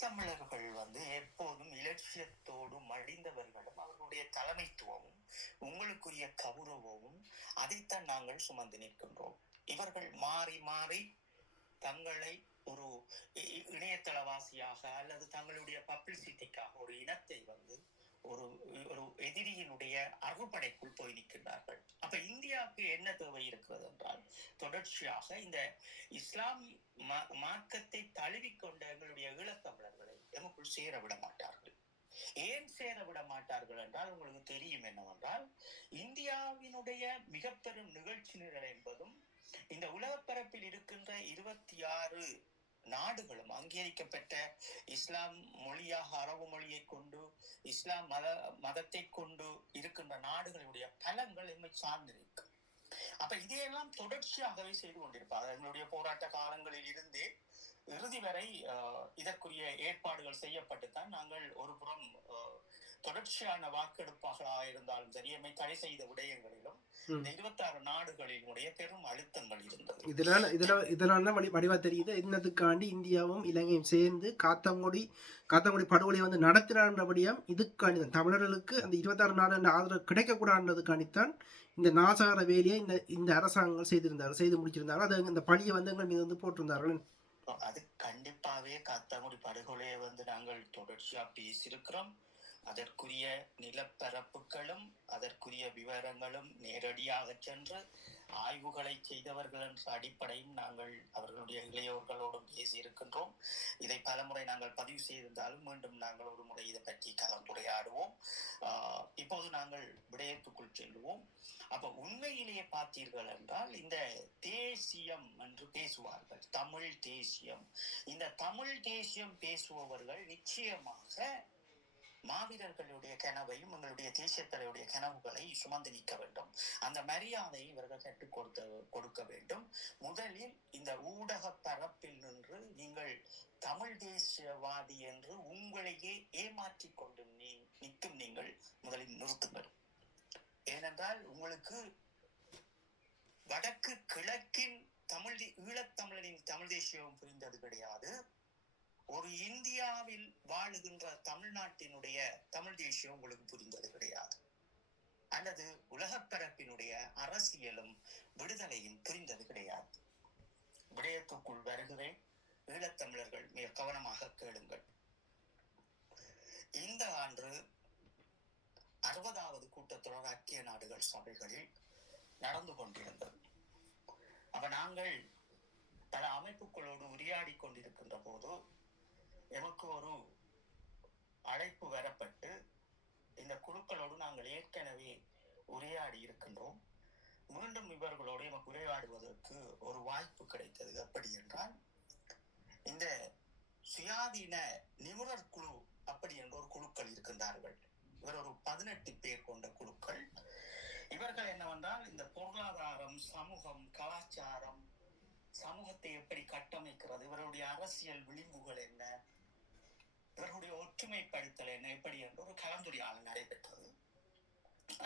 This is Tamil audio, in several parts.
ஈழத்தமிழர்கள் வந்து எப்போதும் இலட்சியத்தோடு மடிந்தவர்களும் அவர்களுடைய தலைமைத்துவமும் உங்களுக்குரிய கௌரவமும் அதைத்தான் நாங்கள் சுமந்து நிற்கின்றோம். இவர்கள் மாறி மாறி தங்களை ஒரு இணையதளவாசியாக அல்லது தங்களுடைய பப்ளிசிட்டிக்காக ஒரு இனத்தை வந்து ஒரு ஒரு எதிரியினுடைய அறுபடைக்குள் போய் நிற்கின்றார்கள். அப்ப இந்தியாவுக்கு என்ன தேவை இருக்கிறது என்றால் தொடர்ச்சியாக இந்த இஸ்லாம் மா- மார்க்கத்தை தழுவிக்கொண்ட எங்களுடைய ஈழத்தமிழர்களை எமக்குள் சேர விட மாட்டார்கள். ஏன் சேர விட மாட்டார்கள் என்றால் உங்களுக்கு தெரியும் என்னவென்றால் இந்தியாவினுடைய மிக பெரும் நிகழ்ச்சி நிரல் என்பதும் இந்த உலகப்பரப்பில் இருக்கின்ற இருபத்தி ஆறு நாடுகளும் அங்கீகரிக்கப்பட்ட இஸ்லாம் மொழியாக அரபு மொழியை கொண்டு இஸ்லாம் மத மதத்தை கொண்டு இருக்கின்ற நாடுகளுடைய பலங்கள் எம்மை சார்ந்திருக்கு. அப்ப இதையெல்லாம் தொடர்ச்சியாகவே செய்து கொண்டிருப்பார். எங்களுடைய போராட்ட காலங்களில் இருந்தே இறுதி வரை இதற்குரிய ஏற்பாடுகள் செய்யப்பட்டுத்தான் நாங்கள் ஒரு புறம் அஹ், தொடர்ச்சியான வாக்கெடுப்பாக இருந்தாலும் சரி எம்மை தடை செய்த விடயங்களிலும். இந்த இருபத்தாறு நாடுகளினுடைய பெரும் அழுத்தங்கள் இருந்தது. இதனால இதுல இதனால வடி வடிவா தெரியுது. இன்னதுக்காண்டி இந்தியாவும் இலங்கையும் சேர்ந்து காத்தாங்குடி காத்தாங்குடி படுகொலை வந்து நடத்தினான்றபடியாம் இதுக்காண்டி தான். தமிழர்களுக்கு அந்த இருபத்தாறு நாடு ஆதரவு கிடைக்கக்கூடாதுன்றதுக்காண்டித்தான் இந்த நாசார வேலையை இந்த இந்த அரசாங்கம் செய்திருந்தார்கள் செய்து முடிச்சிருந்தார்கள். அது இந்த பழியை வந்து எங்கள் மீது வந்து போட்டிருந்தார்கள். அது கண்டிப்பாவே காத்தாங்குடி படுகொலையை வந்து நாங்கள் தொடர்ச்சியா பேசியிருக்கிறோம். அதற்குரிய நிலப்பரப்புகளும் அதற்குரிய விவரங்களும் நேரடியாக சென்று ஆய்வுகளை செய்தவர்கள் என்ற அடிப்படையும் நாங்கள் அவர்களுடைய இளையோர்களோடும் பேசியிருக்கின்றோம். இதை பலமுறை நாங்கள் பதிவு செய்திருந்தாலும் மீண்டும் நாங்கள் ஒரு முறை இதை பற்றி கலந்துரையாடுவோம். இப்போது நாங்கள் விடயத்துக்குள் செல்வோம். அப்ப உண்மையிலேயே பார்த்தீர்கள் என்றால் இந்த தேசியம் என்று பேசுவார்கள் தமிழ் தேசியம். இந்த தமிழ் தேசியம் பேசுபவர்கள் நிச்சயமாக மாவீரர்களுடைய கனவையும் எங்களுடைய தேசிய தலைவருடைய கனவுகளை சுமந்து நிற்க வேண்டும். அந்த மரியாதையை இவர்கள் கற்றுக் கொடுத்த கொடுக்க வேண்டும். முதலில் இந்த ஊடக பரப்பில் நின்று நீங்கள் தமிழ் தேசியவாதி என்று உங்களையே ஏமாற்றிக் கொண்டு நீ நிற்கும் நீங்கள் முதலில் நிறுத்துங்கள். ஏனென்றால் உங்களுக்கு வடக்கு கிழக்கின் தமிழ் தே- ஈழத்தமிழரின் தமிழ் தேசியம் புரிந்தது கிடையாது. ஒரு இந்தியாவில் வாழுகின்ற தமிழ்நாட்டினுடைய தமிழ் தேசியம் உங்களுக்கு புரிந்தது கிடையாது. அல்லது உலகப்பரப்பினுடைய அரசியலும் விடுதலையும் புரிந்தது கிடையாது. விடயத்துக்குள் வருகிறேன். ஈழத்தமிழர்கள் மிக கவனமாக கேளுங்கள். இந்த ஆண்டு அறுபதாவது கூட்டத்தொடர் ஐக்கிய நாடுகள் சபைகளில் நடந்து கொண்டிருந்தது. அப்ப நாங்கள் பல அமைப்புகளோடு உரையாடி கொண்டிருக்கின்ற போது எமக்கு ஒரு அழைப்பு வரப்பட்டு இந்த குழுக்களோடு நாங்கள் ஏற்கனவே உரையாடி இருக்கின்றோம். மீண்டும் இவர்களோடு எமக்கு உரையாடுவதற்கு ஒரு வாய்ப்பு கிடைத்தது. எப்படி என்றால் இந்த சுயாதீன நிபுணர் குழு அப்படி என்ற ஒரு குழுக்கள் இருக்கின்றார்கள். இவர் ஒரு பதினெட்டு பேர் கொண்ட குழுக்கள். இவர்கள் என்னவென்றால் இந்த பொருளாதாரம் சமூகம் கலாச்சாரம் சமூகத்தை எப்படி கட்டமைக்கிறது இவருடைய அரசியல் விளிம்புகள் என்ன இவர்களுடைய ஒற்றுமைப்படுத்தல் என்ன எப்படி என்று ஒரு கலந்துரையாடல் நடைபெற்றது.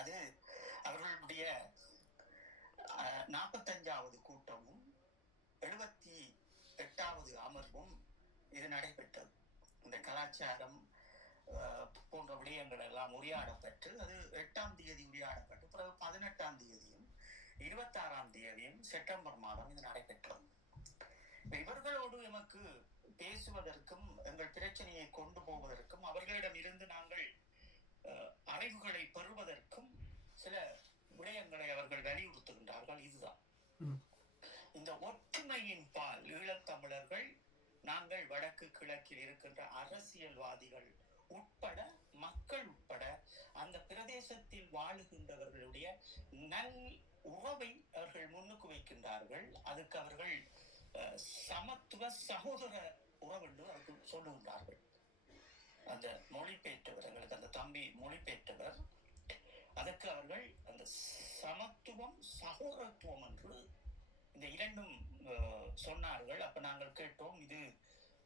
அது அவர்களுடைய நாற்பத்தஞ்சாவது கூட்டமும் எழுபத்தி எட்டாவது அமர்வும் இது நடைபெற்றது. இந்த கலாச்சாரம் போன்ற விடயங்கள் எல்லாம் உரையாடப்பட்டு அது எட்டாம் தேதி உரையாடப்பட்டு பிறகு பதினெட்டாம் தேதியும் இருபத்தாறாம் தேதியும் செப்டம்பர் மாதம் இது நடைபெற்றது. இவர்களோடு எமக்கு பேசுவதற்கும் எங்கள் பிரச்சனையை கொண்டு போவதற்கும் அவர்களிடம் இருந்து நாங்கள் அறிவுகளை பெறுவதற்கும் சில விடயங்களை அவர்கள் வலியுறுத்துகின்றார்கள். இதுதான். இந்த ஒற்றுமையின் பால் ஈழத்தமிழர்கள் நாங்கள் வடக்கு கிழக்கில் இருக்கின்ற அரசியல்வாதிகள் உட்பட மக்கள் உட்பட அந்த பிரதேசத்தில் வாழுகின்றவர்களுடைய நல் உறவை அவர்கள் முன்னுக்கு வைக்கின்றார்கள். அதுக்கு அவர்கள் சமத்துவ சகோதர உறவு என்று அதுக்கு சொல்லுகின்றார்கள் அந்த மொழிபெயர்த்தவர் எங்களுக்கு அந்த தம்பி மொழிபெயர்த்தவர் அதற்கு அவர்கள் அந்த சமத்துவம் சகோதரத்துவம் என்று இந்த இரண்டும் சொன்னார்கள். அப்ப நாங்கள் கேட்டோம் இது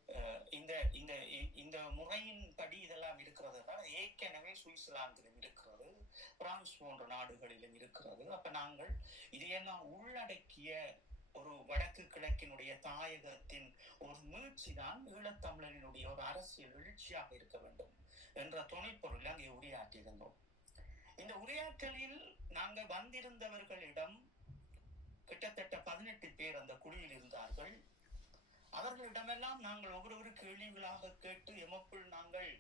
இந்த இந்த இந்த இ- இந்த முறையின்படி இதெல்லாம் இருக்கிறதுனால ஏற்கனவே சுவிட்சர்லாந்திலும் இருக்கிறது பிரான்ஸ் போன்ற நாடுகளிலும் இருக்கிறது. அப்ப நாங்கள் இதையெல்லாம் உள்ளடக்கிய ஒரு வடக்கு கிழக்கினுடைய தாயகத்தின் ஒரு மீட்சி தான் ஈழத்தமிழரினுடைய ஒரு அரசியல் எழுச்சியாக இருக்க வேண்டும் என்ற துணைப்பொருள் அங்கே உரையாற்றியிருந்தோம். இந்த உரையாற்றலில் நாங்கள் வந்திருந்தவர்களிடம் கிட்டத்தட்ட பதினெட்டு பேர் அந்த குழுவில் இருந்தார்கள். அவர்களிடமெல்லாம் நாங்கள் ஒவ்வொரு கேள்விகளாக கேட்டு எமக்குள் நாங்கள்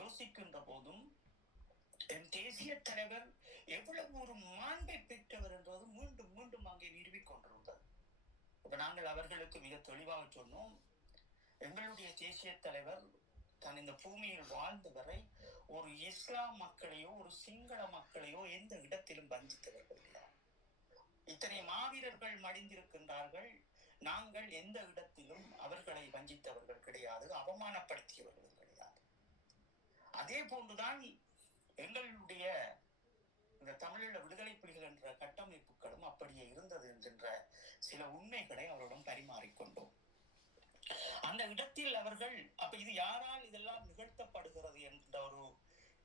யோசிக்கின்ற போதும் என் தேசிய தலைவர் எவ்வளவு ஒரு மாண்பை பெற்றவர் என்பது மீண்டும் மீண்டும் அங்கே நிறுவிக்கொண்டிருந்தது இப்ப நாங்கள் அவர்களுக்கு மிக தெளிவாக சொன்னோம் எங்களுடைய தேசிய தலைவர் தான் இந்த பூமியில் வாழ்ந்த வரை ஒரு இஸ்லாம் மக்களையோ ஒரு சிங்கள மக்களையோ எந்த இடத்திலும் வஞ்சித்தவர்கள் இல்லை. இத்தனை மாவீரர்கள் மடிந்திருக்கின்றார்கள் நாங்கள் எந்த இடத்திலும் அவர்களை வஞ்சித்தவர்கள் கிடையாது அவமானப்படுத்தியவர்களும் கிடையாது. அதே போன்றுதான் எங்களுடைய இந்த தமிழீழ விடுதலை புலிகள் என்ற கட்டமைப்புகளும் அப்படியே இருந்தது என்கின்ற சில உண்மைகளை அவருடன் பரிமாறிக்கொண்டோம். அந்த இடத்தில் அவர்கள் அப்ப இது யாரால் இதெல்லாம் நிகழ்த்தப்படுகிறது என்ற ஒரு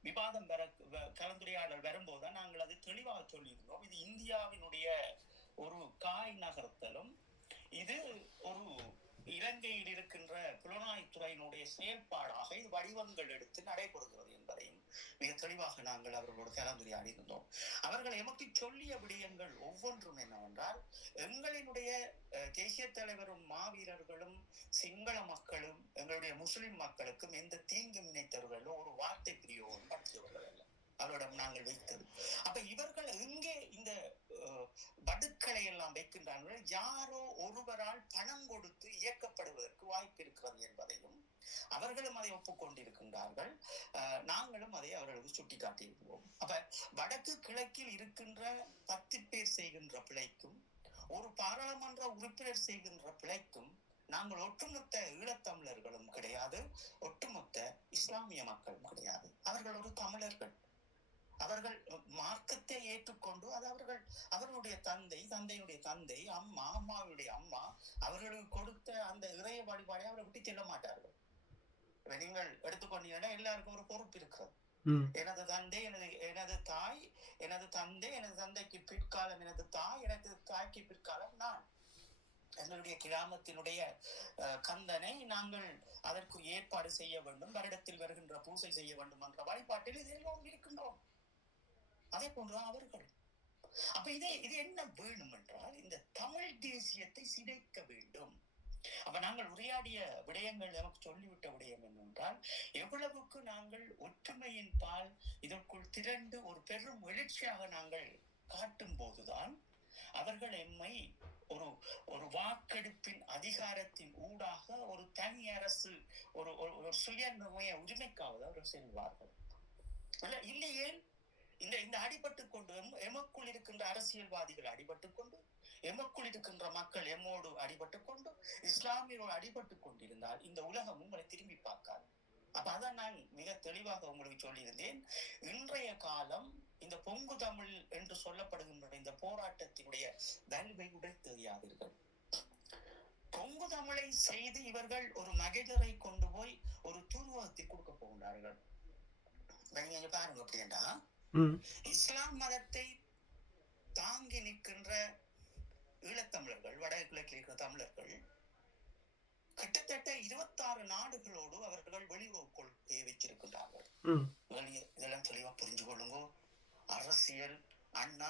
விவாதம் வர வ- கலந்துரையாடல் வரும்போதுதான் நாங்கள் அது தெளிவாக சொல்லியிருந்தோம். இது இந்தியாவினுடைய ஒரு காய் நகர்த்தலும் இது ஒரு இலங்கையில் இருக்கின்ற புலனாய்த்துறையினுடைய செயல்பாடாக இது வடிவங்கள் எடுத்து நடைபெறுகிறது என்பதையும் மிக தெளிவாக நாங்கள் அவர்களோடு கலந்துரையாடி இருந்தோம் அவர்கள் எமக்கு சொல்லிய விடயங்கள் ஒவ்வொன்றும் என்னவென்றால் எங்களினுடைய தேசிய தலைவரும் மாவீரர்களும் சிங்கள மக்களும் எங்களுடைய முஸ்லிம் மக்களுக்கும் எந்த தீங்கும் நினைத்தவர்களும் ஒரு வார்த்தை பிரியோகம் படுத்தியவர்கள் அல்ல அவரிடம் நாங்கள் வைத்தது. அப்ப இவர்கள் எங்கே இந்த அஹ், வடுக்களை எல்லாம் வைக்கின்றார்கள் யாரோ ஒருவரால் பணம் கொடுத்து இயக்கப்படுவதற்கு வாய்ப்பு இருக்கிறது என்பதையும் அவர்களும் அதை ஒப்புக்கொண்டிருக்கின்றார்கள். நாங்களும் அதை அவர்களுக்கு சுட்டிக்காட்டியிருக்கிறோம். அப்ப வடக்கு கிழக்கில் இருக்கின்ற பத்து பேர் செய்கின்ற பிழைக்கும் ஒரு பாராளுமன்ற உறுப்பினர் செய்கின்ற பிழைக்கும் நாங்கள் ஒட்டுமொத்த ஈழத்தமிழர்களும் கிடையாது ஒட்டுமொத்த இஸ்லாமிய மக்களும் கிடையாது. அவர்கள் ஒரு தமிழர்கள். அவர்கள் மார்க்கத்தை ஏற்றுக்கொண்டு அது அவர்கள் அவர்களுடைய தந்தை தந்தையுடைய தந்தை அம்மா அம்மாவுடைய அம்மா அவர்களுக்கு கொடுத்த அந்த இறைய வழிபாடை அவரை விட்டு செல்ல மாட்டார்கள். நீங்கள் எடுத்துக்கொண்டீங்கன்னா எல்லாருக்கும் ஒரு பொறுப்பு இருக்கிறது. எனது தந்தை எனது எனது தாய் எனது தந்தை எனது தந்தைக்கு பிற்காலம் எனது தாய் எனது தாய்க்கு பிற்காலம் நான். எங்களுடைய கிராமத்தினுடைய கந்தனை நாங்கள் அதற்கு ஏற்பாடு செய்ய வேண்டும் வருடத்தில் வருகின்ற பூசை செய்ய வேண்டும் என்ற வழிபாட்டில் இது எல்லாம் இருக்கின்றோம். அதே போன்றுதான் அவர்கள். அப்ப இதே இது என்ன வேணும் என்றால் இந்த தமிழ் தேசியத்தை சிதைக்க வேண்டும். அப்ப நாங்கள் உரையாடிய விடயங்கள் நமக்கு சொல்லிவிட்ட விடயம் என்னென்றால் எவ்வளவுக்கு நாங்கள் ஒற்றுமையின் பால் இதற்குள் திரண்டு ஒரு பெரும் எழுச்சியாக நாங்கள் காட்டும் போதுதான் அவர்கள் எம்மை ஒரு ஒரு வாக்கெடுப்பின் அதிகாரத்தின் ஊடாக ஒரு தனி அரசு ஒரு ஒரு ஒரு சுய நிர்ணய உரிமைக்காவது அவர்கள் செல்வார்கள். இல்ல இல்லையே இந்த இந்த அடிபட்டு கொண்டு எமக்குள் இருக்கின்ற அரசியல்வாதிகள் அடிபட்டு கொண்டு எமக்குள் இருக்கின்ற மக்கள் எம்மோடு அடிபட்டு கொண்டு இஸ்லாமியரோடு அடிபட்டு கொண்டிருந்தால் இந்த உலகம் உங்களை திரும்பி பார்க்காது. அப்ப அதான் நான் மிக தெளிவாக உங்களுக்கு சொல்லியிருந்தேன். இன்றைய காலம் இந்த பொங்கு தமிழ் என்று சொல்லப்படுகின்ற இந்த போராட்டத்தினுடைய வலுவை உடல் தெரியாதீர்கள் பொங்கு தமிழை செய்து இவர்கள் ஒரு மகிழரை கொண்டு போய் ஒரு துருவத்தை கொடுக்க போகின்றார்கள் நீங்க பாருங்க அப்படின்னா இஸ்லாம் மதத்தை தாங்கி நிற்கின்ற ஈழத்தமிழர்கள் வடகிழக்கில் இருக்கிற தமிழர்கள் கிட்டத்தட்ட இருபத்தாறு நாடுகளோடு அவர்கள் வெளியுறவு கொள்கையை வச்சிருக்கின்றார்கள் இதெல்லாம் தெளிவா புரிஞ்சு கொள்ளுங்க. அரசியல் அண்ணா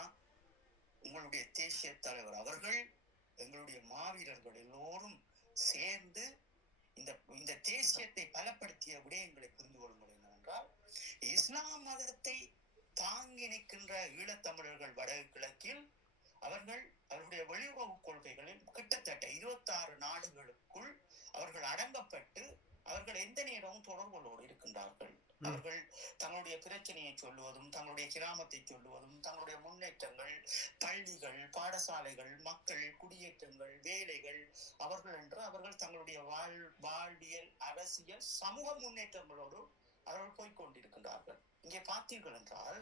உங்களுடைய தேசிய தலைவர் அவர்கள் எங்களுடைய மாவீரர்கள் எல்லோரும் சேர்ந்து இந்த இந்த தேசியத்தை பலப்படுத்திய விடயங்களை புரிந்து கொள்ளுங்கள் என்னவென்றால் இஸ்லாம் மதத்தை தாங்கி நிற்கின்ற ஈழத்தமிழர்கள் வடகிழக்கில் அவர்கள் அவருடைய வெளியுறவு கொள்கைகளில் கிட்டத்தட்ட இருபத்தாறு நாடுகளுக்குள் அவர்கள் அடங்கப்பட்டு அவர்கள் எந்த நேரமும் தொடர்புகளோடு இருக்கின்றார்கள். அவர்கள் தங்களுடைய பிரச்சனையை சொல்லுவதும் தங்களுடைய கிராமத்தை சொல்லுவதும் தங்களுடைய முன்னேற்றங்கள் பள்ளிகள் பாடசாலைகள் மக்கள் குடியேற்றங்கள் வேலைகள் அவர்கள் என்று அவர்கள் தங்களுடைய வாழ் வாழ்வியல் அரசியல் சமூக முன்னேற்றங்களோடு அவர்கள் போய்கொண்டிருக்கின்றார்கள் இங்கே பார்த்தீர்கள் என்றால்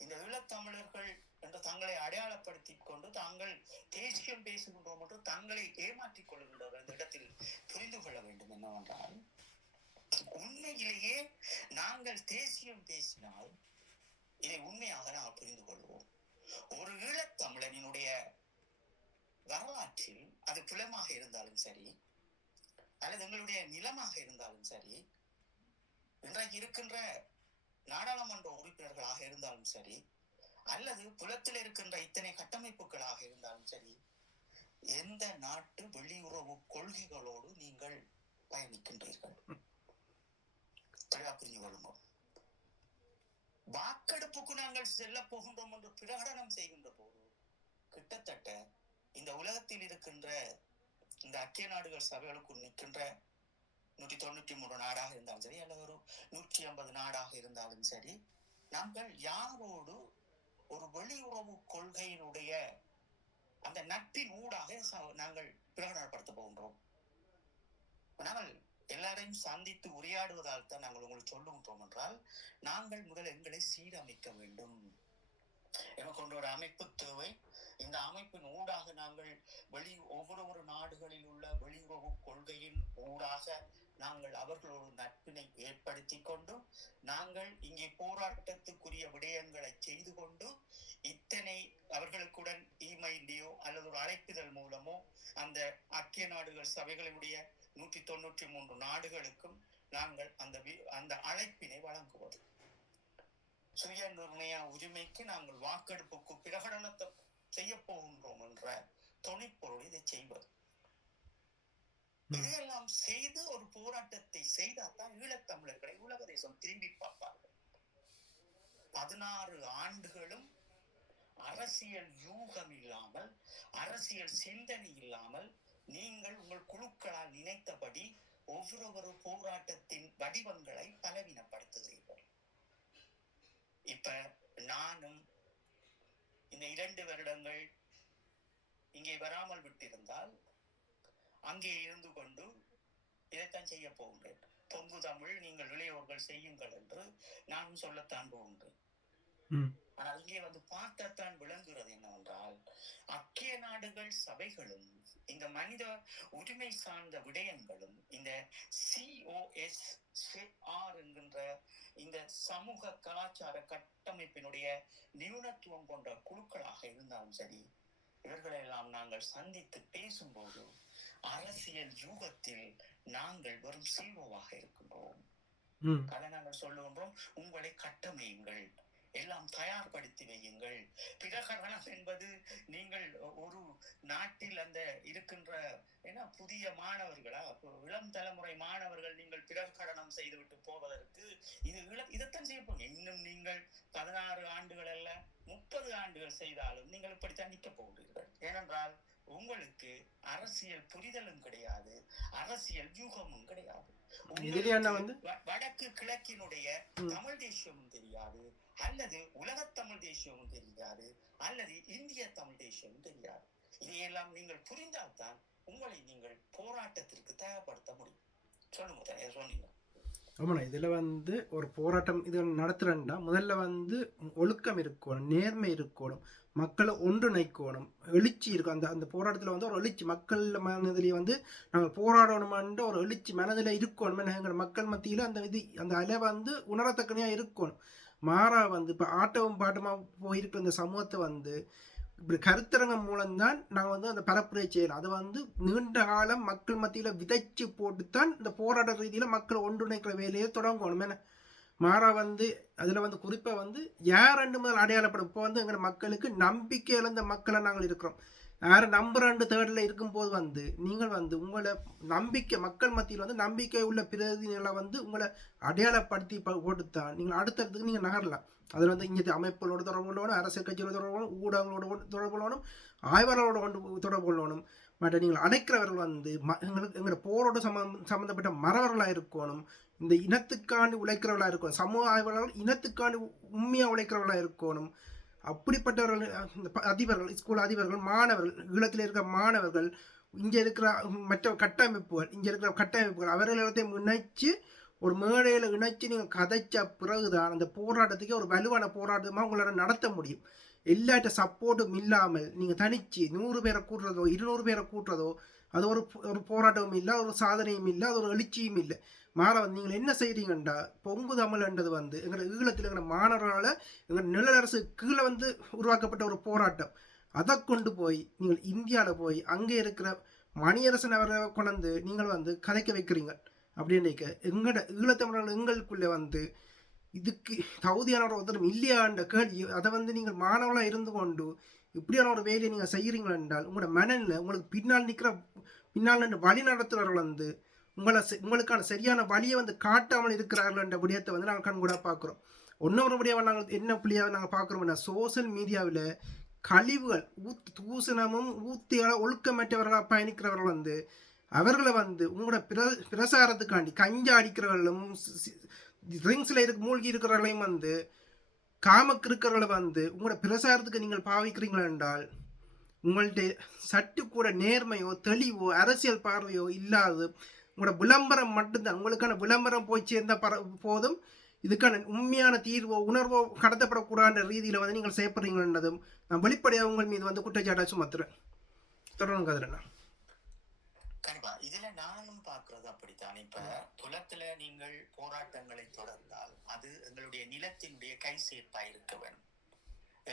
இந்த ஈழத்தமிழர்கள் என்று தங்களை அடையாளப்படுத்தி கொண்டு தாங்கள் தேசியம் பேசுகின்றோம் என்று தங்களை ஏமாற்றிக் கொள்கின்றவர் இந்த இடத்தில் புரிந்து கொள்ள வேண்டும் என்னவென்றால் உண்மையிலேயே நாங்கள் தேசியம் பேசினால் இதை உண்மையாக நாங்கள் புரிந்து கொள்வோம். ஒரு ஈழத்தமிழனினுடைய வரலாற்றில் அது புலமாக இருந்தாலும் சரி அல்லது எங்களுடைய நிலமாக இருந்தாலும் சரி இன்றைக்கு இருக்கின்ற நாடாளுமன்ற உறுப்பினர்களாக இருந்தாலும் சரி அல்லது புலத்தில் இருக்கின்ற இத்தனை கட்டமைப்புகளாக இருந்தாலும் சரி எந்த நாட்டு வெளியுறவு கொள்கைகளோடு நீங்கள் பயணிக்கின்றீர்கள்? தெளிவா புரிஞ்சு கொள்ளுங்கள். வாக்கெடுப்புக்கு நாங்கள் செல்ல போகின்றோம் என்று பிரகடனம் செய்கின்ற போது கிட்டத்தட்ட இந்த உலகத்தில் இருக்கின்ற இந்த ஐக்கிய நாடுகள் சபைகளுக்குள் நிற்கின்ற நூற்றி தொண்ணூற்றி மூணு நாடாக இருந்தாலும் சரி அல்லது ஒரு நூற்றி ஐம்பது நாடாக இருந்தாலும் சரி நாங்கள் யாரோடு ஒரு வெளியுறவு கொள்கையினுடைய அந்த நட்பின் ஊடாக நாங்கள் பிரகடனப்படுத்த போகின்றோம். நாங்கள் எல்லாரையும் சந்தித்து உரையாடுவதால் தான் நாங்கள் உங்களுக்கு சொல்லுகின்றோம் என்றால் நாங்கள் முதல் எங்களை சீரமைக்க வேண்டும். எனக்கு ஒன்று ஒரு அமைப்பு தேவை. இந்த அமைப்பின் ஊடாக நாங்கள் வெளி ஒவ்வொரு ஒரு நாடுகளில் உள்ள வெளியுறவு கொள்கையின் ஊடாக நாங்கள் அவர்களோடு நட்பினை ஏற்படுத்தி கொண்டும் நாங்கள் இங்கே போராட்டத்துக்குரிய விடயங்களை செய்து கொண்டு இத்தனை அவர்களுக்குடன் இமெயிலையோ அல்லது ஒரு அழைப்புதல் மூலமோ அந்த ஐக்கிய நாடுகள் சபைகளினுடைய நூற்றி தொண்ணூற்றி மூன்று நாடுகளுக்கும் நாங்கள் அந்த வி- அந்த அழைப்பினை வழங்குவது. சுய நிர்ணய உரிமைக்கு நாங்கள் வாக்கெடுப்புக்கு பிரகடனத்தை செய்ய போகின்றோம் என்ற துணைப்பொருள் இதை செய்வது. இதையெல்லாம் செய்து ஒரு போராட்டத்தை செய்தால்தான் ஈழத்தமிழர்களை உலக தேசம் திரும்பி பார்ப்பார்கள். பதினாறு ஆண்டுகளும் அரசியல் யூகம் இல்லாமல் அரசியல் சிந்தனை இல்லாமல் நீங்கள் உங்கள் குழுக்களால் நினைத்தபடி ஒவ்வொரு போராட்டத்தின் வடிவங்களை பலவீனப்படுத்துகிறீர்கள். இப்ப நானும் இந்த இரண்டு வருடங்கள் இங்கே வராமல் விட்டிருந்தால் அங்கே இருந்து கொண்டு இதைத்தான் செய்ய போகின்றேன் பொங்கு தமிழ் நீங்கள் இளையோர்கள் செய்யுங்கள் என்று நானும் சொல்லத்தான் போகின்றேன். ஆனால் இங்கே வந்து பார்க்கத்தான் விளங்குகிறது என்னவென்றால் ஐக்கிய நாடுகள் சபைகளும் இந்த மனித உரிமை சார்ந்த விடயங்களும் இந்த சிஓஎஸ் ஆர் என்கின்ற இந்த சமூக கலாச்சார கட்டமைப்பினுடைய நிபுணத்துவம் கொண்ட குழுக்களாக இருந்தாலும் சரி இவர்களை எல்லாம் நாங்கள் சந்தித்து பேசும்போது அரசியல் யூகத்தில் நாங்கள் வெறும் சீவோவாக இருக்கின்றோம். ம். அதை நாங்கள் சொல்லுகின்றோம். உங்களை கட்டமையுங்கள். எல்லாம் தயார்படுத்தி வையுங்கள். பிரகடனம் என்பது நீங்கள் ஒரு நாட்டில் அந்த இருக்கின்ற என்ன புதிய மாணவர்களா? இளம் தலைமுறை மாணவர்கள் நீங்கள் பிரகடனம் செய்துவிட்டு போவதற்கு இது இள- இதைத்தான் செய்ய போங்க இன்னும் நீங்கள் பதினாறு ஆண்டுகள் அல்ல முப்பது ஆண்டுகள் செய்தாலும் நீங்கள் இப்படித்தான் நிற்க போகிறீர்கள். ஏனென்றால் உங்களுக்கு அரசியல் புரிதலும் கிடையாது அரசியல் யூகமும் கிடையாது. வடக்கு கிழக்கினுடைய. தமிழ் தேசியமும் தெரியாது அல்லது உலக தமிழ் தேசியமும் தெரியாது அல்லது இந்திய தமிழ் தேசியமும் தெரியாது. இதையெல்லாம் நீங்கள் புரிந்தால்தான் உங்களை நீங்கள் போராட்டத்திற்கு தயார்படுத்த முடியும். சொல்லுங்க சொன்னீங்க. ஆமாண்ணா இதில் வந்து ஒரு போராட்டம் இது நடத்துகிறேன்னா முதல்ல வந்து ஒழுக்கம் இருக்கணும் நேர்மை இருக்கணும் மக்களை ஒன்றிணைக்கணும். எழுச்சி இருக்கும். அந்த அந்த போராட்டத்தில் வந்து ஒரு எழுச்சி. மக்கள் மனதிலே வந்து நாங்கள் போராடணுமென்ற ஒரு எழுச்சி மனதில் இருக்கணும். எங்கள் மக்கள் மத்தியில் அந்த இது அந்த அலை வந்து உணரத்தக்கனையாக இருக்கணும். மாறா வந்து இப்போ ஆட்டவும் பாட்டமாக போயிருக்கிற இந்த சமூகத்தை வந்து இப்படி கருத்தரங்கம் மூலம்தான் நாங்கள் வந்து அந்த பரப்புரை செய்யலாம் அது வந்து நீண்ட காலம் மக்கள் மத்தியில் விதைச்சு போட்டுத்தான் இந்த போராட்ட ரீதியில் மக்களை ஒன்றிணைக்கிற வேலையை தொடங்கணும். ஏன்னா மாறா வந்து அதில் வந்து குறிப்பாக வந்து யார் ரெண்டு முதல் அடையாளப்படும்? இப்போ வந்து எங்கள் மக்களுக்கு நம்பிக்கை இழந்த மக்களை நாங்கள் இருக்கிறோம். வேறு நம்பர் ரெண்டு தேர்டில் இருக்கும்போது வந்து நீங்கள் வந்து உங்களை நம்பிக்கை மக்கள் மத்தியில் வந்து நம்பிக்கை உள்ள பிரதிநிதிகளை வந்து உங்களை அடையாளப்படுத்தி ப- போட்டுத்தான் நீங்கள் அடுத்தடுத்துக்கு நீங்கள் நகரலாம். அதில் வந்து இங்கே அமைப்புகளோட தொடர்பு கொள்ளணும் அரசியல் கட்சிகளோட தொடர்பு ஊடகங்களோட தொடர்பு கொள்ளணும் ஆய்வாளர்களோட கொண்டு தொடர்பு கொள்ளணும் மற்ற நீங்கள் அடைக்கிறவர்கள் வந்து ம எங்களுக்கு எங்களோட போரோட சம்மந்தம் சம்மந்தப்பட்ட மறவர்களாக இருக்கணும். இந்த இனத்துக்காண்டி உழைக்கிறவர்களாக இருக்கணும். சமூக ஆய்வாளர்கள் இனத்துக்காண்டி உண்மையாக உழைக்கிறவர்களாக இருக்கணும். அப்படிப்பட்டவர்கள் இந்த அதிபர்கள் ஸ்கூல் அதிபர்கள் மாணவர்கள் ஈழத்தில் இருக்கிற மாணவர்கள் இங்கே இருக்கிற மற்ற கட்டமைப்புகள் இங்கே இருக்கிற கட்டமைப்புகள் அவர்கள் எல்லாத்தையும் இணைச்சு ஒரு மேடையில் இணைச்சு நீங்கள் கதைச்ச பிறகுதான் அந்த போராட்டத்துக்கு ஒரு வலுவான போராட்டமாக உங்களால் நடத்த முடியும். எல்லாட்ட சப்போர்ட்டும் இல்லாமல் நீங்கள் தனிச்சு நூறு பேரை கூட்டுறதோ இருநூறு பேரை கூட்டுறதோ அது ஒரு ஒரு போராட்டமும் இல்லை ஒரு சாதனையும் இல்லை அது ஒரு எழுச்சியும் இல்லை. மாற வந்து நீங்கள் என்ன செய்கிறீங்கண்டா பொங்கு தமிழ்ன்றது வந்து எங்கள் ஈழத்தில் இருக்கிற மாணவர்களால் எங்கள் நிழலரசு கீழே வந்து உருவாக்கப்பட்ட ஒரு போராட்டம். அதை கொண்டு போய் நீங்கள் இந்தியாவில் போய் அங்கே இருக்கிற மணியரசன் அவரை கொண்டு நீங்கள் வந்து கதைக்க வைக்கிறீங்க அப்படின்னு எங்களோட ஈழத்தமிழர்கள் எங்களுக்குள்ளே வந்து இதுக்கு தகுதியான ஒரு ஒருத்தரும் இல்லையான்ற கேள்வி அதை வந்து நீங்கள் மாணவர்களாக இருந்து கொண்டு இப்படியான ஒரு வேலையை நீங்கள் செய்கிறீங்களா என்றால் உங்களோட மனநிலை உங்களுக்கு பின்னால் நிற்கிற பின்னால் நின்று வழி நடத்துகிறவர்கள் வந்து உங்களை உங்களுக்கான சரியான வழியை வந்து காட்டாமல் இருக்கிறார்கள் என்ற விடயத்தை வந்து நாங்கள் கண்கூட பார்க்குறோம். இன்னொரு விடயம் நாங்கள் என்ன புள்ளியாக நாங்கள் பார்க்குறோம்னா சோஷியல் மீடியாவில் கழிவுகள் ஊத் தூசணமும் ஊத்தியால் ஒழுக்கமற்றவர்களாக பயணிக்கிறவர்கள் வந்து அவர்களை வந்து உங்களோட பிர பிரசாரத்துக்காண்டி கஞ்சா அடிக்கிறவர்களும் ட்ரிங்க்ஸில் இருக்கு மூழ்கி இருக்கிறவர்களையும் வந்து காமக்கு இருக்கிறவர்களை வந்து உங்களோட பிரசாரத்துக்கு நீங்கள் பாவிக்கிறீங்களா என்றால் உங்கள்கிட்ட சட்டு கூட நேர்மையோ தெளிவோ அரசியல் பார்வையோ இல்லாது உங்களோட விளம்பரம் மட்டும்தான். உங்களுக்கான விளம்பரம் போய் சேர்ந்த பர போதும். இதுக்கான உண்மையான தீர்வோ உணர்வோ கடத்தப்படக்கூடாத ரீதியில் வந்து நீங்கள் செய்யப்படுறீங்கன்றதும் நான் வெளிப்படையாக உங்கள் மீது வந்து குற்றச்சாட்டை சுமத்துறேன். தொடர்ந்து கதிரண்ணா கண்டிப்பா. இதுல நானும் பார்க்கறது அப்படித்தான். இப்ப புலத்துல நீங்கள் போராட்டங்களை தொடர்ந்தால் அது எங்களுடைய நிலத்தினுடைய கை சேர்ப்பா இருக்க வேண்டும்.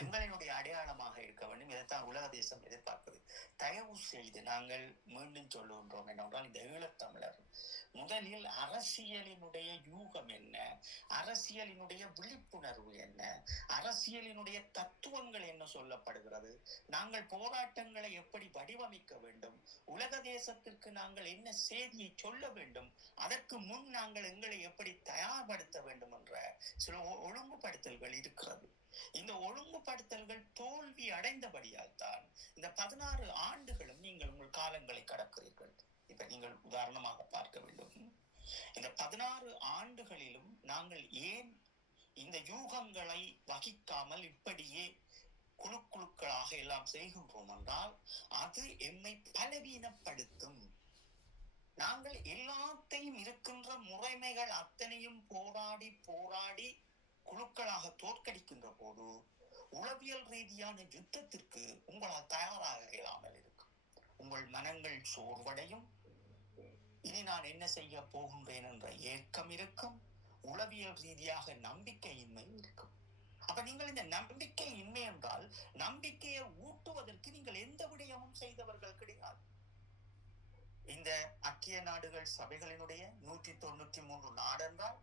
எங்களினுடைய அடையாளமாக இருக்க வேண்டும் இதைத்தான் உலக தேசம் எதிர்பார்க்குது தயவு செய்து நாங்கள் மீண்டும் சொல்லுகின்றோம் என்னவென்றால் இந்த ஈழத்தமிழர் முதலில் அரசியலினுடைய யூகம் என்ன? அரசியலினுடைய விழிப்புணர்வு என்ன? அரசியலினுடைய தத்துவங்கள் என்ன சொல்லப்படுகிறது? நாங்கள் போராட்டங்களை எப்படி வடிவமைக்க வேண்டும்? உலக தேசத்திற்கு நாங்கள் என்ன செய்தியை சொல்ல வேண்டும்? அதற்கு முன் நாங்கள் எங்களை எப்படி தயார்படுத்த வேண்டும் என்ற சில ஒ- ஒழுங்குபடுத்தல்கள் இருக்கிறது. இந்த ஒழுங்குபடுத்தல்கள் தோல்வி அடைந்தபடியால் தான் இந்த பதினாறு ஆண்டுகளும் நீங்கள் உங்கள் காலங்களை கடக்கிறீர்கள். இப்ப நீங்கள் உதாரணமாக பார்க்க வேண்டும். இந்த பதினாறு ஆண்டுகளிலும் நாங்கள் ஏன் இந்த யூகங்களை வகிக்காமல் இப்படியே குழு குழுக்களாக எல்லாம் செய்கின்றோம் என்றால் அது எம்மை பலவீனப்படுத்தும். நாங்கள் எல்லாத்தையும் இருக்கின்ற முறைமைகள் அத்தனையும் போராடி போராடி குழுக்களாக தோற்கடிக்கின்ற போது உளவியல் ரீதியான யுத்தத்திற்கு உங்களால் தயாராக இயலாமல் இருக்கும். உங்கள் மனங்கள் சோர்வடையும். இனி நான் என்ன செய்ய போகின்றேன் என்ற ஏக்கம் இருக்கும். உளவியல் ரீதியாக நம்பிக்கையின்மை இருக்கும். அப்ப நீங்கள் இந்த நம்பிக்கை இன்மை என்றால் நம்பிக்கையை ஊட்டுவதற்கு நீங்கள் எந்த விடயமும் செய்தவர்கள் கிடையாது. இந்த ஐக்கிய நாடுகள் சபைகளினுடைய நூற்றி தொண்ணூற்றி மூன்று நாடென்றால்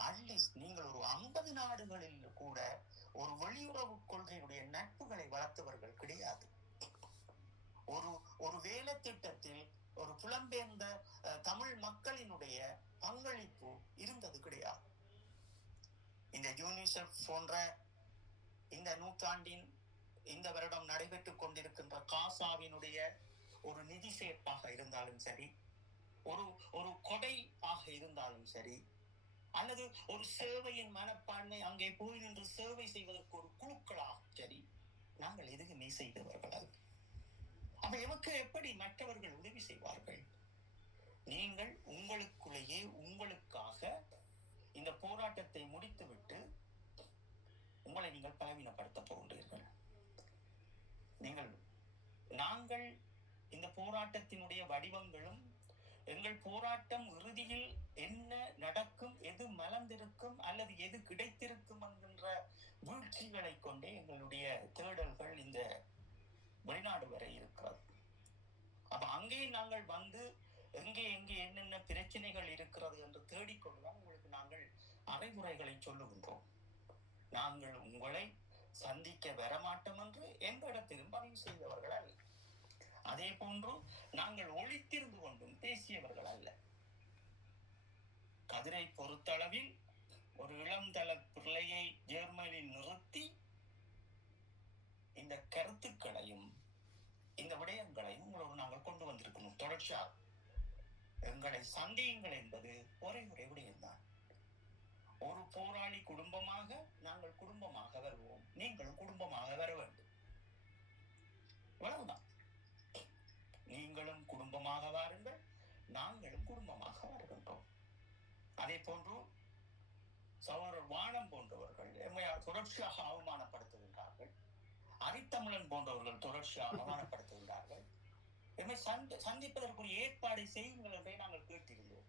அட்லீஸ்ட் நீங்கள் ஒரு ஐம்பது நாடுகளில் கூட ஒரு வெளியுறவு கொள்கையுடைய நட்புகளை வளர்த்தவர்கள் கிடையாது. ஒரு ஒரு வேலை திட்டத்தில் ஒரு புலம்பெயர்ந்த அஹ், தமிழ் மக்களினுடைய பங்களிப்பு இருந்தது கிடையாது. இந்த யூனிசெஃப் போன்ற இந்த நூற்றாண்டின் இந்த வருடம் நடைபெற்றுக் கொண்டிருக்கின்ற காசாவினுடைய ஒரு நிதி சேர்ப்பாக இருந்தாலும் சரி ஒரு ஒரு கொடை ஆக இருந்தாலும் சரி அல்லது ஒரு சேவையின் மனப்பான்மை அங்கே போய் நின்று சேவை செய்வதற்கு ஒரு குழுக்களாக சரி நாங்கள் எதுவுமே செய்தவர்கள் அல்ல. அப்ப எமக்கு எப்படி மற்றவர்கள் உதவி செய்வார்கள் நீங்கள் உங்களுக்குள்ளேயே உங்களுக்காக இந்த போராட்டத்தை முடித்துவிட்டு உங்களை நீங்கள் பலவீனப்படுத்த போகின்றீர்கள் நீங்கள் நாங்கள் இந்த போராட்டத்தினுடைய வடிவங்களும் எங்கள் போராட்டம் இறுதியில் என்ன நடக்கும் எது மலர்ந்திருக்கும் அல்லது எது கிடைத்திருக்கும் என்கின்ற வீழ்ச்சிகளை கொண்டே எங்களுடைய தேடல்கள் இந்த வெளிநாடு வரை இருக்கிறது. அப்ப அங்கே நாங்கள் வந்து எங்கே எங்கே என்னென்ன பிரச்சனைகள் இருக்கிறது என்று தேடிக்கொண்டுதான் உங்களுக்கு நாங்கள் அறிவுரைகளை சொல்லுகின்றோம். நாங்கள் உங்களை சந்திக்க வரமாட்டோம் என்று எந்த இடத்திலும் பதிவு செய்தவர்கள் அல்ல. அதே போன்று நாங்கள் ஒளித்திருந்து கொண்டும் பேசியவர்கள் அல்ல. கதிரை பொறுத்தளவில் ஒரு இளம்தள பிள்ளையை ஜெர்மனியில் நிறுத்தி இந்த கருத்துக்களையும் இந்த விடயங்களையும் உங்களோடு நாங்கள் கொண்டு வந்திருக்கணும். தொடர்ச்சியாக. எங்களை சந்தேகங்கள் என்பது ஒரே ஒரே விடயம்தான். ஒரு போராளி குடும்பமாக நாங்கள் குடும்பமாக வருவோம். நீங்கள் குடும்பமாக வர வேண்டும். இவ்வளவுதான். குடும்பமாக வாருங்கள் நாங்களும் குடும்பமாக வருகின்றோம் அதே போன்று சகோதரர் வானம் போன்றவர்கள் எம்மையால் தொடர்ச்சியாக அவமானப்படுத்துகின்றார்கள். அரித்தமிழன் போன்றவர்கள் தொடர்ச்சியாக அவமானப்படுத்துகின்றார்கள். எம்மை சந்தி சந்திப்பதற்குரிய ஏற்பாடு செய்யுங்கள் என்றே நாங்கள் கேட்டிருந்தோம்.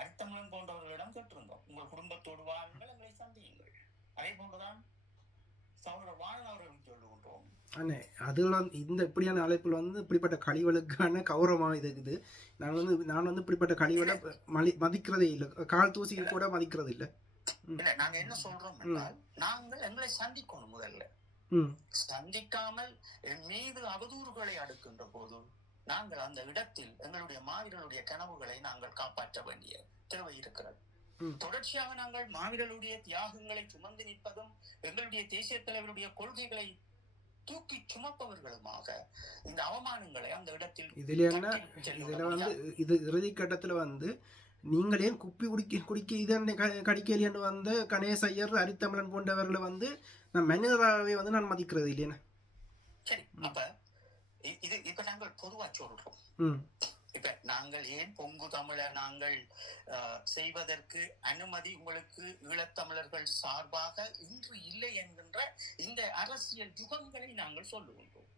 அரித்தமிழன் போன்றவர்களிடம் கேட்டிருந்தோம். உங்கள் குடும்பத்தோடு வாருங்கள் எங்களை சந்தியுங்கள். அதே போன்றுதான் சகோதரர் வாணன் அவர்களும் சொல்லுகின்றோம் அண்ணே அதில் வந்து இந்த இப்படியான அழைப்பில் வந்து இப்படிப்பட்ட கழிவுகளுக்கான கௌரவமாக இது இருக்குது. நான் வந்து நான் வந்து இப்படிப்பட்ட கழிவுகளை மலி மதிக்கிறதே இல்லை. கால் தூசிக்கு கூட மதிக்கிறது இல்லை. இல்ல நாங்க என்ன சொல்றோம் நாங்கள் எங்களை சந்திக்கணும் முதல்ல. சந்திக்காமல் என் மீது அவதூறுகளை அடுக்கின்ற போது நாங்கள் அந்த இடத்தில் எங்களுடைய மாவீரர்களுடைய கனவுகளை நாங்கள் காப்பாற்ற வேண்டிய தேவை இருக்கிறது. தொடர்ச்சியாக நாங்கள் மாவீரர்களுடைய தியாகங்களை சுமந்து நிற்பதும் எங்களுடைய தேசிய தலைவருடைய கொள்கைகளை தூக்கி சுமப்பவர்களுமாக இந்த அவமானங்களை அந்த இடத்தில் இதில் என்ன? இதில் வந்து. இது இறுதி கட்டத்தில் வந்து நீங்களே குப்பி குடிக்க குடிக்க இதனை கடிக்கலியன்னு வந்த கணேச ஐயர் அரித்தமிழன் போன்றவர்களை வந்து நான் மனிதராகவே வந்து நான் மதிக்கிறது இல்லையா? சரி அப்ப இது இப்ப நாங்கள் பொதுவா சொல்றோம். கேட்பேன் நாங்கள் ஏன் பொங்கு தமிழர் நாங்கள் செய்வதற்கு அனுமதி உங்களுக்கு ஈழத்தமிழர்கள் சார்பாக இன்று இல்லை என்கின்ற இந்த அரசியல் யுகங்களை நாங்கள் சொல்லுகின்றோம்.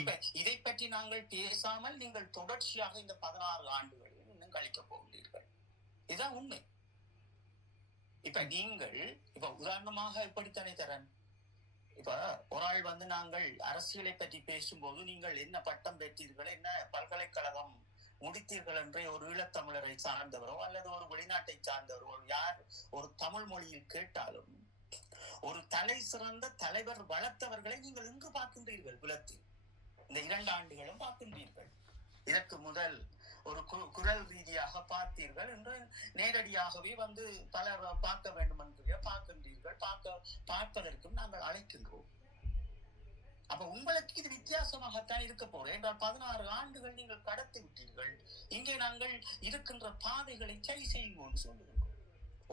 இப்ப இதை பற்றி நாங்கள் பேசாமல் நீங்கள் தொடர்ச்சியாக இந்த பதினாறு ஆண்டுகளில் இன்னும் கழிக்க போகிறீர்கள். இதுதான் உண்மை. இப்ப நீங்கள் இப்ப உதாரணமாக இப்படித்தானே தரன்? இப்ப ஒரு ஆள் வந்து நாங்கள் அரசியலை பற்றி பேசும்போது நீங்கள் என்ன பட்டம் பெற்றீர்கள் என்ன பல்கலைக்கழகம் முடித்தீர்கள் என்று ஒரு ஈழத்தமிழரை சார்ந்தவரோ அல்லது ஒரு வெளிநாட்டை சார்ந்தவரோ யார் ஒரு தமிழ் மொழியில் கேட்டாலும் ஒரு தலை சிறந்த தலைவர் வளர்த்தவர்களை நீங்கள் இங்கு பார்க்கின்றீர்கள்? குலத்தில். இந்த இரண்டு ஆண்டுகளும் பார்க்கின்றீர்கள். இதற்கு முதல் ஒரு குரல் ரீதியாக பார்த்தீர்கள் என்று நேரடியாகவே வந்து பலர் பார்க்க வேண்டும் என்கிறீர்கள் பார்க்கின்றீர்கள். பார்க்க பார்ப்பதற்கும் நாங்கள் அழைக்கின்றோம். அப்ப உங்களுக்கு இது வித்தியாசமாகத்தான் இருக்க போறோம் என்றால் பதினாறு ஆண்டுகள் நீங்கள் கடத்தி விட்டீர்கள். இங்கே நாங்கள் இருக்கின்ற பாதைகளை சரி செய்வோம் சொல்லுகிறோம்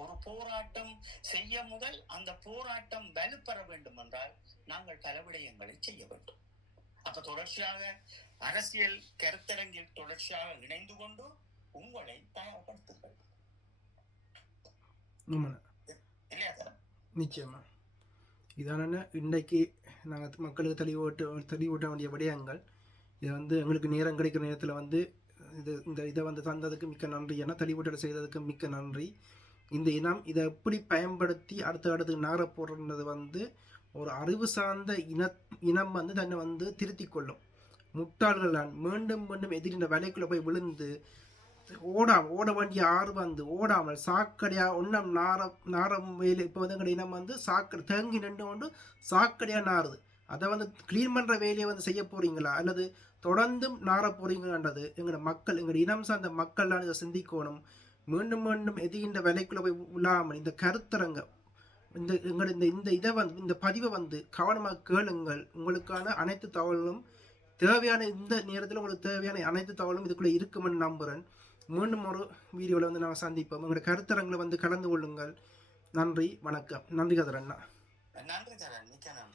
ஒரு போராட்டம் செய்ய முதல் அந்த போராட்டம் வலுப்பெற வேண்டும் என்றால் நாங்கள் பல விடயங்களை செய்ய வேண்டும். அப்ப தொடர்ச்சியாக அரசியல் கருத்தரங்கில் தொடர்ச்சியாக இணைந்து கொண்டு உங்களை தயார்படுத்துங்கள். இல்லையா நிச்சயமா. இதான இன்றைக்கு நாங்கள் மக்களுக்கு தெளிவூட்ட தெளிவூட்ட வேண்டிய விடயங்கள். இது வந்து எங்களுக்கு நேரம் கிடைக்கிற நேரத்தில் வந்து இது இந்த இதை வந்து தந்ததுக்கு மிக்க நன்றி என தெளிவூட்டல் செய்ததுக்கு மிக்க நன்றி. இந்த இனம் இதை எப்படி பயன்படுத்தி அடுத்த அடுத்து போடுறது வந்து ஒரு அறிவு சார்ந்த இன இனம் வந்து தன்னை வந்து திருத்தி கொள்ளும் முட்டாள்கள் தான். மீண்டும் மீண்டும் எதிரின வலைக்குள்ளே போய் விழுந்து ஓடா ஓட வேண்டிய ஆறு வந்து ஓடாமல் சாக்கடையா ஒன்றும் நாரம் நாரம் வேலை இப்போ வந்து எங்களுடைய இனம் வந்து சாக்கடை தேங்கி நின்று கொண்டு சாக்கடையாக நாறுது. அதை வந்து க்ளீன் பண்ணுற வேலையை வந்து செய்ய போகிறீங்களா அல்லது தொடர்ந்தும் நார போகிறீங்களான்றது எங்களோட மக்கள் எங்களோட இனம் சார்ந்த மக்கள்லாம் இதை சிந்திக்கணும். மீண்டும் மீண்டும் எதிர்கின்ற வேலைக்குள்ளே போய் விழாமல் இந்த கருத்தரங்கம் இந்த எங்களோட இந்த இந்த இதை வந்து இந்த பதிவை வந்து கவனமாக கேளுங்கள். உங்களுக்கான அனைத்து தகவல்களும் தேவையான இந்த நேரத்தில் உங்களுக்கு தேவையான அனைத்து தகவலும் இதுக்குள்ளே இருக்குமென்னு நம்புகிறேன் மீண்டும் ஒரு வீடியோவில் வந்து நாங்கள் சந்திப்போம். உங்களோட கருத்தரங்களை வந்து கலந்து கொள்ளுங்கள். நன்றி வணக்கம். நன்றி கதிரண்ணா. நன்றி நன்றி.